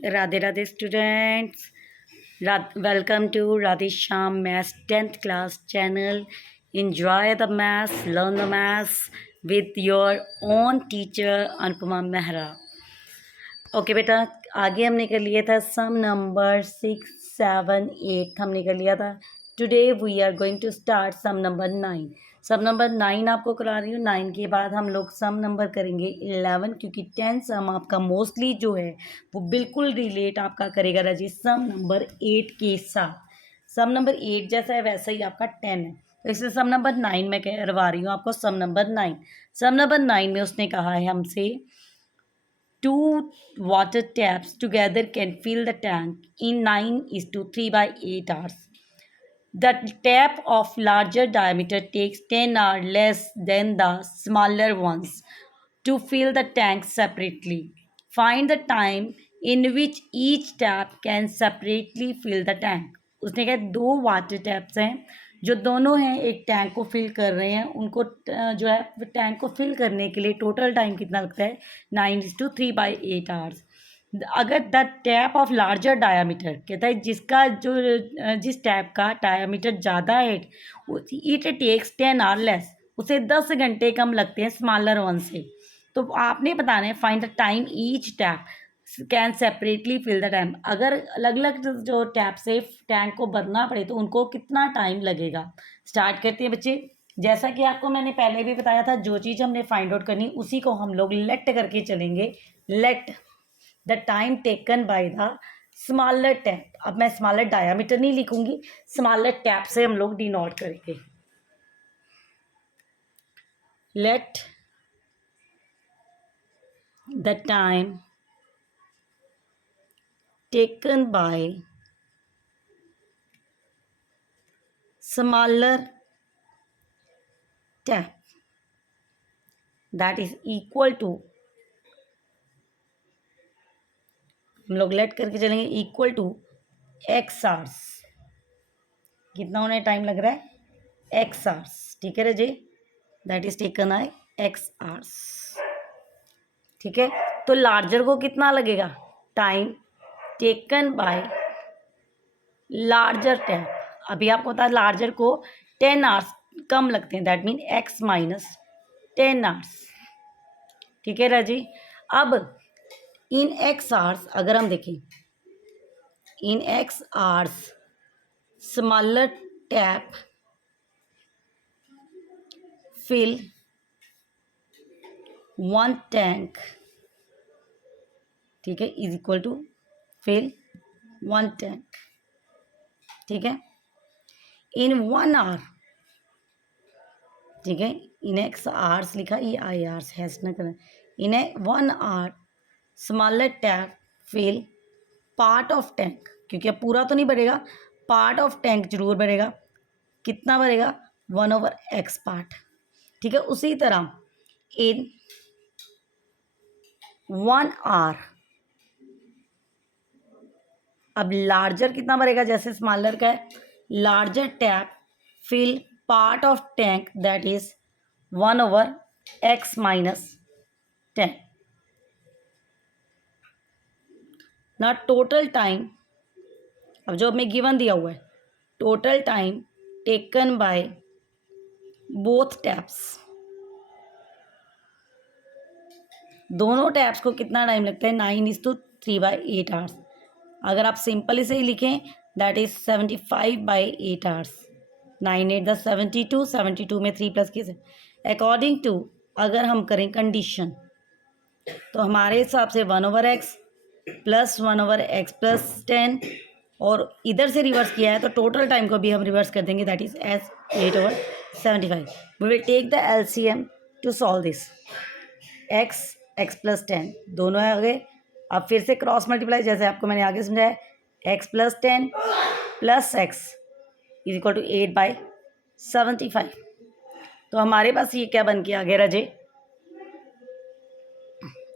Radhe Radhe students. Welcome to Radhe Shyam maths 10th class channel. enjoy the maths, learn the maths with your own teacher Anupama Mehra. Okay बेटा, आगे हमने कर लिया था सम नंबर 6, 7, 8 हमने कर लिया था। Today we are going to start sum number 9। Sum number 9 आपको करा रही हूँ। 9 के बाद हम लोग सम नंबर करेंगे 11, क्योंकि 10 सम आपका मोस्टली जो है वो बिल्कुल रिलेट आपका करेगा राजी सम नंबर 8 के साथ। सम नंबर 8 जैसा है वैसा ही आपका 10 है, तो इसलिए सम नंबर 9 में करवा रही हूँ आपको। सम नंबर 9, सम नंबर 9 में उसने कहा है हमसे two water taps together can fill the tank in 9:3/8 hours. The tap of larger diameter takes 10 hours less than the smaller ones to fill the tank separately. Find the time in which each tap can separately fill the tank. उसने कहा दो water taps हैं जो दोनों हैं एक tank को fill कर रहे हैं, उनको जो है टैंक को फिल करने के लिए टोटल टाइम कितना लगता है 9:3/8 आवर्स। अगर the tap of larger diameter कहता है जिसका जो जिस टैप का डायामीटर ज़्यादा है इट टेक्स 10 आवर लेस, उसे 10 घंटे कम लगते हैं स्मॉलर वन से। तो आपने बताना है find the time each tap can separately fill the tank. अगर अलग अलग जो टैप से टैंक को भरना पड़े तो उनको कितना टाइम लगेगा। स्टार्ट करते हैं बच्चे। जैसा कि आपको मैंने पहले भी बताया था, जो चीज़ हमने फाइंड आउट करनी उसी को हम लोग लेट करके चलेंगे। Let the time taken by the smaller tap. अब मैं स्मॉलर डायामीटर नहीं लिखूंगी, स्मॉलर टैप से हम लोग डिनोट करेंगे। Let the time taken by smaller tap that is equal to, हम लोग लेट करके चलेंगे इक्वल टू एक्स आवर्स। कितना होने टाइम लग रहा है एक्स आवर्स, ठीक है रजे, that is taken I x hours, ठीक है। तो लार्जर को कितना लगेगा time taken by larger tap. अभी आपको पता है लार्जर को 10 आवर्स कम लगते हैं, that mean x minus 10 hours, ठीक है राजी। अब इन एक्स आवर्स अगर हम देखें, in x hours smaller tap fill one tank, ठीक है, is equal to fill one tank, ठीक है, इन 1 आवर, ठीक है। इन एक्स आवर्स लिखा, ये आई आवर्स हैज ना करना। In 1 hour smaller tap fill part of tank, क्योंकि अब पूरा तो नहीं भरेगा, पार्ट ऑफ टैंक जरूर भरेगा। कितना भरेगा 1/x पार्ट, ठीक है। उसी तरह इन 1 आवर अब लार्जर कितना भरेगा, जैसे स्मॉलर का है, larger tap fill part of tank that is 1/x minus 10। ना टोटल टाइम, अब जो हमें गिवन दिया हुआ है total time taken by both taps, दोनों टैप्स को कितना टाइम लगता है 9:3/8 आवर्स। अगर आप सिंपल इसे ही लिखें दैट इज 75/8 आवर्स। 9 8 10 72, 72 में 3 प्लस किस अकॉर्डिंग टू, अगर हम करें कंडीशन तो हमारे हिसाब से 1/x प्लस 1/x प्लस 10, और इधर से रिवर्स किया है तो टोटल टाइम को भी हम रिवर्स कर देंगे, that is as 8/75। We will take the LCM to solve this. x plus 10 दोनों है आगे, अब फिर से क्रॉस मल्टीप्लाई, जैसे आपको मैंने आगे समझाया, x plus 10 plus x is equal to 8/75। तो हमारे पास ये क्या बन के आ गया राजे,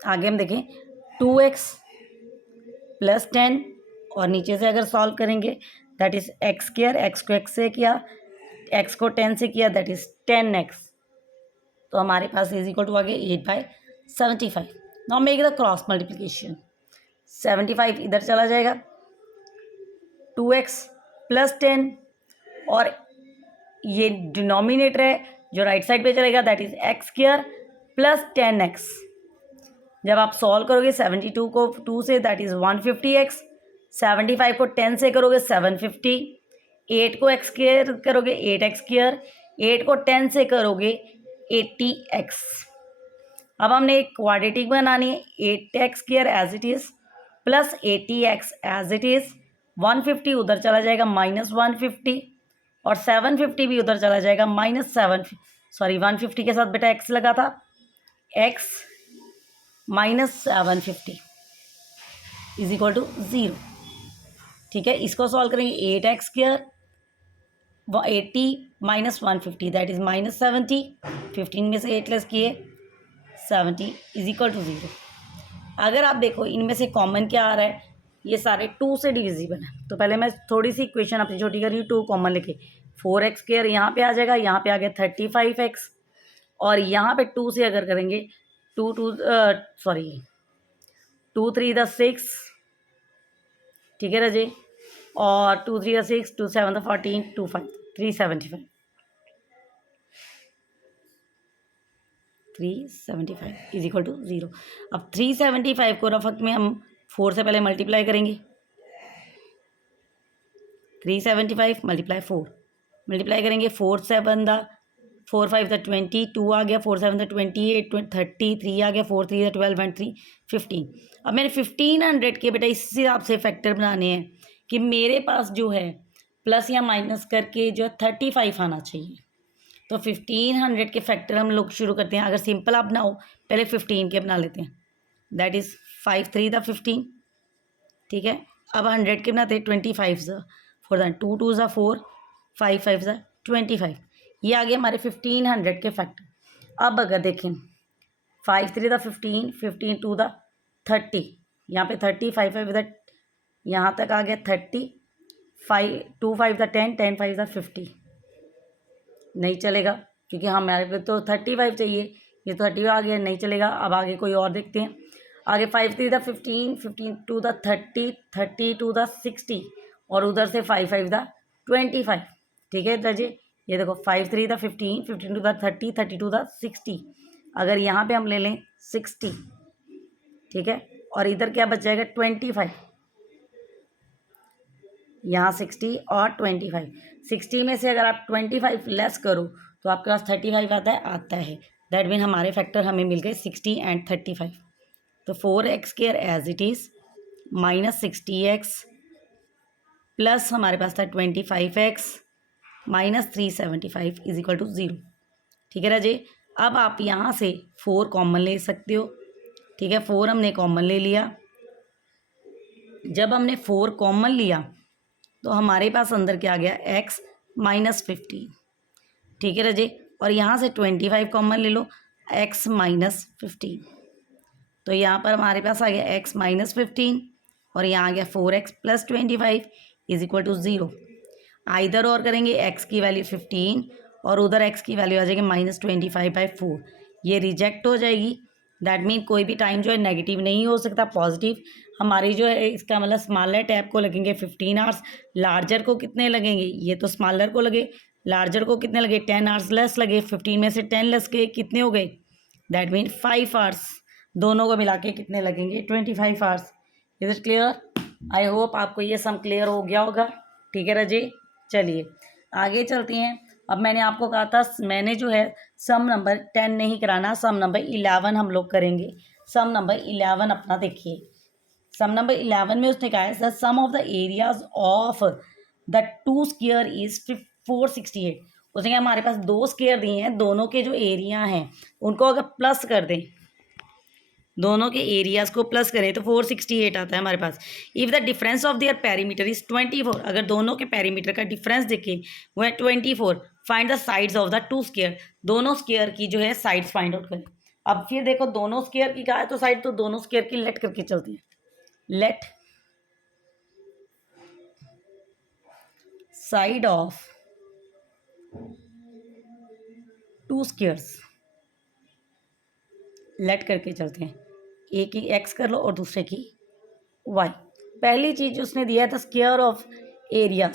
आगे हम देखें 2x प्लस 10, और नीचे से अगर सॉल्व करेंगे that is x square, x को एक्स से किया, एक्स को 10 से किया, दैट इज 10x। तो हमारे पास इज इक्वल टू आ गया 8/75। Now make the cross multiplication. 75 इधर चला जाएगा, 2x प्लस 10, और ये डिनोमिनेटर है जो राइट साइड पे चलेगा, that is x square plus 10x। जब आप सॉल्व करोगे 72 को 2 से, दैट इज 150x, 75 को 10 से करोगे 750, 8 को x स्क्वायर करोगे 8x स्क्वायर, 8 को 10 से करोगे 80x। अब हमने एक क्वाड्रेटिक बनानी है, 8x square as it is plus 80x as it is, 150 उधर चला जाएगा माइनस 150, और 750 भी उधर चला जाएगा माइनस 150 के साथ बेटा x लगा था, x minus 750 is equal to 0। ठीक है, इसको सॉल्व करेंगे, 8x square 80 minus 150 that is minus 70, 15 में से 8 लेस किए 70 इज इक्वल टू 0। अगर आप देखो इनमें से कॉमन क्या आ रहा है, ये सारे 2 से डिविजिबल है। तो पहले मैं थोड़ी सी इक्वेशन अपनी छोटी कर रही हूँ, 2 कॉमन लेके 4x स्क्वायर यहाँ पे आ जाएगा, यहाँ पे आ गया 35x, और यहाँ पे 2 से अगर करेंगे 2 3 द 6, ठीक है राजे, और 2 3 द 6, 2 7 द 14, 2 5 375 इज इक्वल टू 0। अब 375 को रफक में हम 4 से पहले मल्टीप्लाई करेंगे, 375 मल्टीप्लाई 4, मल्टीप्लाई करेंगे 4 7 द 4 5 द 20, 2 आ गया, 4 7 द 28, 30, 3 आ गया, 4 3 द 12 एंड 3 15। अब मैंने 1500 के बेटा इस हिसाब से फैक्टर बनाने हैं कि मेरे पास जो है प्लस या माइनस करके जो है 35 आना चाहिए। तो 1500 के फैक्टर हम लोग शुरू करते हैं। अगर सिंपल आप बनाओ, पहले 15 के बना लेते हैं, दैट इज़ 5 3 द 15, ठीक है। अब 100 के बनाते हैं, 25 ज़ा 4 दैन 2 2 ज़ा 4, 5 5 ज़ा 25। ये आ गए हमारे 1500 के फैक्टर। अब अगर देखें 5 3 द 15, 15 2 द 30, यहाँ पे 30, 5 5 द यहाँ तक आ गया 30, 5 2 5 द 10, 10 5 द 50, नहीं चलेगा क्योंकि हमारे पे तो 35 चाहिए, ये तो 30 आ गया, नहीं चलेगा। अब आगे कोई और देखते हैं, आगे 5 3 द 15, 15 2 द 30, 30 2 द 60, और उधर से 5 5 द 25, ठीक है राजे। ये देखो 5 3 द 15, 15 2 द 30, 30 2 द 60, अगर यहाँ पे हम ले लें 60, ठीक है, और इधर क्या बच जाएगा 25, यहाँ 60 और 25, 60 में से अगर आप 25 लेस करो तो आपके पास 35 आता है। दैट मीन हमारे फैक्टर हमें मिल गए 60 एंड 35। तो 4x square as it is minus 60x plus हमारे पास था 25x minus 375 is equal to 0, ठीक है राजे। अब आप यहाँ से 4 कॉमन ले सकते हो, ठीक है, 4 हमने कॉमन ले लिया। जब हमने 4 कॉमन लिया तो हमारे पास अंदर क्या आ गया, x माइनस 15, ठीक है राजे। और यहाँ से 25 कॉमन ले लो, x माइनस 15, तो यहाँ पर हमारे पास आ गया x माइनस 15, और यहाँ आ गया 4x plus 25 is equal to 0। इधर और करेंगे x की वैल्यू 15 और उधर x की वैल्यू आ जाएगी माइनस 25/4, ये रिजेक्ट हो जाएगी। दैट मीन कोई भी टाइम जो है नेगेटिव नहीं हो सकता, पॉजिटिव। हमारी जो है इसका मतलब स्मॉलर टैब को लगेंगे 15 आवर्स, लार्जर को कितने लगेंगे, ये तो स्मॉलर को लगे, लार्जर को कितने लगे 10 आवर्स लेस लगे, 15 में से 10 लेस गए, कितने हो गए, दैट मीन 5 आवर्स, दोनों को मिला के कितने लगेंगे 25 hours. Is it clear? I hope आपको ये सम क्लियर हो गया होगा, ठीक है राजे। चलिए आगे चलते हैं। अब मैंने आपको कहा था मैंने जो है सम नंबर 10 नहीं कराना, सम नंबर 11 हम लोग करेंगे। सम नंबर 11 अपना देखिए, सम नंबर 11 में उसने कहा है the sum of the areas of the 2 square is 468। उसने कहा हमारे पास 2 स्क्वायर दिए हैं, दोनों के जो एरिया हैं उनको अगर प्लस कर दें, दोनों के एरियाज को प्लस करें तो 468 आता है हमारे पास। If the difference of their perimeter is 24, अगर दोनों के पेरीमीटर का डिफरेंस देखें वो है 24, find the sides of the 2 square, दोनों स्क्वायर की जो है साइड्स फाइंड आउट करें। अब फिर देखो दोनों स्क्वायर की कहा है तो साइड तो दोनों स्क्वायर की लेट करके चलती है, let side of 2 squares, let करके चलते हैं, एक की एक्स कर लो और दूसरे की वाई। पहली चीज उसने दिया था square of areas,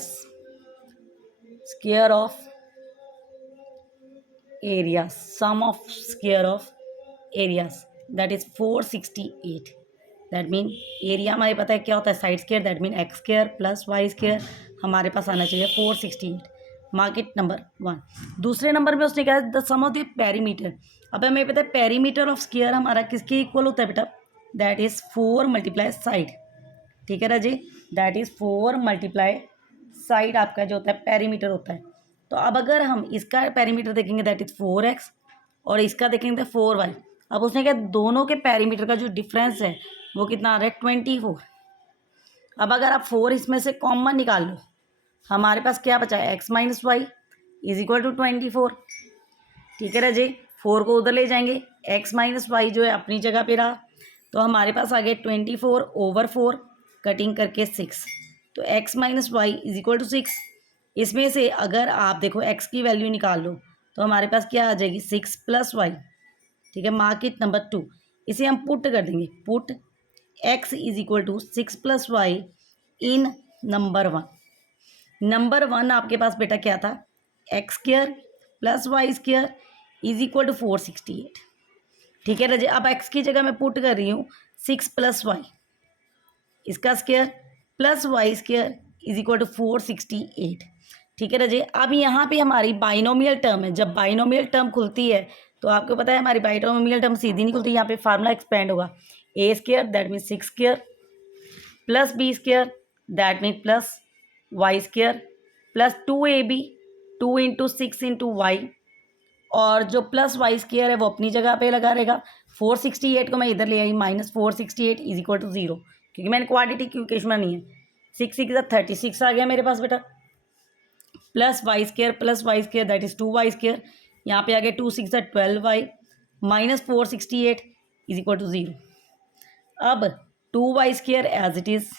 square of areas, sum of square of areas that is 468। That mean area हमारे पता है क्या होता है, side square, that mean x square plus y square हमारे पास आना चाहिए 468। Market number 1। दूसरे नंबर में उसने कहा the sum of the perimeter. अब हमें पता है पेरीमीटर ऑफ स्क्वायर हमारा किसके इक्वल होता है बेटा, दैट इज 4 मल्टीप्लाई साइड। ठीक है ना जी, दैट इज 4 मल्टीप्लाई साइड आपका जो होता है पेरीमीटर होता है। तो अब अगर हम इसका पेरीमीटर देखेंगे दैट इज 4x और इसका देखेंगे तो 4y। अब उसने कहा दोनों के पेरीमीटर का जो डिफरेंस है वो कितना आ रहा है 24। अब अगर आप 4 इसमें से कॉमन निकाल लो, हमारे पास क्या बचा है x minus y is equal to 24। ठीक है ना जी, 4 को उधर ले जाएंगे, x माइनस वाई जो है अपनी जगह पे रहा, तो हमारे पास आ गया 24 ओवर 4 कटिंग करके 6। तो x minus y is equal to 6। इसमें से अगर आप देखो x की वैल्यू निकाल लो तो हमारे पास क्या आ जाएगी 6 प्लस वाई। ठीक है, मार्केट नंबर 2। इसे हम पुट कर देंगे, put x is equal to 6 plus y in number 1। Number 1 आपके पास बेटा क्या था, x square plus y square is equal to 468। ठीक है ना जी, अब x की जगह मैं पुट कर रही हूँ 6 प्लस वाई, इसका square plus y square is equal to 468। ठीक है ना जी, अब यहाँ पे हमारी बाइनोमियल टर्म है, जब बाइनोमियल टर्म खुलती है तो आपको पता है हमारी बाइनोमियल टर्म सीधी नहीं खुलती, यहाँ पे फार्मूला एक्सपेंड होगा, a square that mean 6 square plus b square that mean plus y square plus 2ab 2 into 6 into y, और जो प्लस वाई स्क्वायर है वो अपनी जगह पे लगा रहेगा। 468 को मैं इधर ले आई माइनस 468 इज इक्वल टू 0, क्योंकि मैंने क्वाड्रेटिक इक्वेशन में नहीं है। 6 6 36 आ गया मेरे पास बेटा, plus y square that is 2y square, यहाँ पे आ गया 2 6 12y minus 468 is equal to 0। अब 2y square as it is,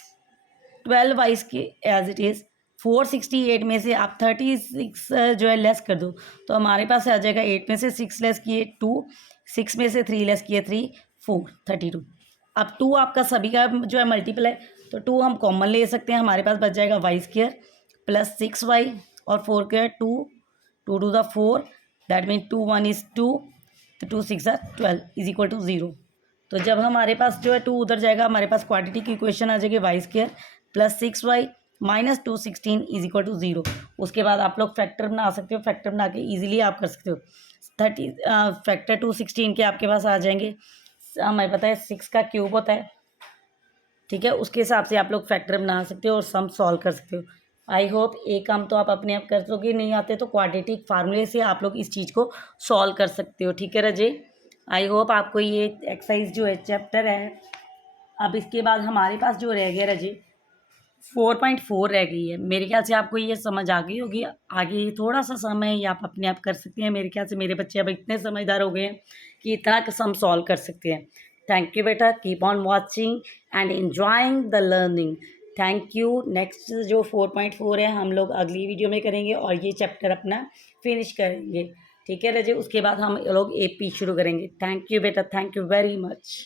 12y square as it is, 468 में से आप 36 जो है लेस कर दो तो हमारे पास आ जाएगा 8 में से 6 लेस किए 2, 6 में से 3 लेस किए 3, 4 32। अब 2 आपका सभी का जो है मल्टीपल है तो 2 हम कॉमन ले सकते हैं, हमारे पास बच जाएगा वाई स्क्वायर प्लस 6y और 4 square 2 2 to the 4 that mean 2 1 is 2, तो 2 6 12 इज इक्वल टू 0। तो जब हमारे पास जो है 2 उधर जाएगा हमारे पास क्वाड्रेटिक इक्वेशन आ जाएगी y square plus 6y minus 216 is equal to 0। उसके बाद आप लोग फैक्टर बना सकते हो, फैक्टर बना के ईजिली आप कर सकते हो। 30 फैक्टर 216 के आपके पास आ जाएंगे, हमें पता है 6 का क्यूब होता है। ठीक है, उसके हिसाब से आप लोग फैक्टर बना सकते हो और सम सॉल्व कर सकते हो। आई होप एक काम तो आप अपने आप कर दोगे, नहीं आते तो क्वाड्रेटिक फार्मूले से आप लोग इस चीज़ को सॉल्व कर सकते हो। ठीक है रजे, आई होप आपको ये एक्सरसाइज जो है चैप्टर है, अब इसके बाद हमारे पास जो रह गया रजे 4.4 रह गई है। मेरे ख्याल से आपको ये समझ आ गई होगी, आगे थोड़ा सा समय ये आप अपने आप कर सकते हैं। मेरे ख्याल से मेरे बच्चे अब इतने समझदार हो गए हैं कि इतना सम सॉल्व कर सकते हैं। थैंक यू बेटा, keep on watching and enjoying the learning. Thank you. Next जो 4.4 है हम लोग अगली वीडियो में करेंगे और ये चैप्टर अपना फिनिश करेंगे। ठीक है रजे, उसके बाद हम लोग AP शुरू करेंगे। थैंक यू बेटा, थैंक यू वेरी मच।